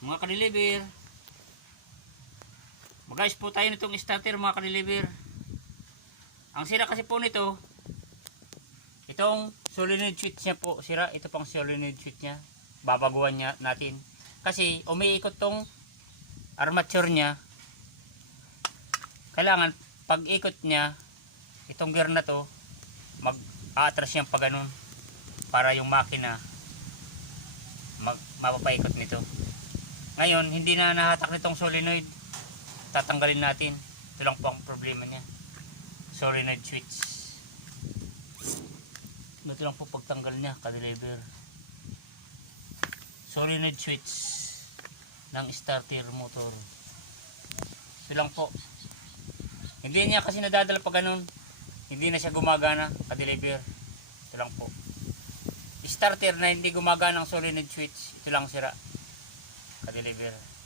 Mga kadeliver. Mag-ayos po tayo nitong starter mga kadeliver. Ang sira kasi po nito, itong solenoid switch niya po, sira. Ito pang solenoid switch niya. Babaguhan niya natin. Kasi umiikot tong armature niya. Kailangan pag ikot niya, itong gear na to, mag-atras siyang pa ganun para yung makina mag mapapaikot nito. Ngayon, hindi na nahatak nitong solenoid. Tatanggalin natin. Ito lang po ang problema niya. Solenoid switch. Ito lang po pagtanggal niya, ka-deliver. Solenoid switch ng starter motor. Ito lang po. Hindi niya kasi nadadala pa ganun. Hindi na siya gumagana, ka-deliver. Ito lang po. Starter na hindi gumagana ng solenoid switch. Ito lang sira. Ka-deliver.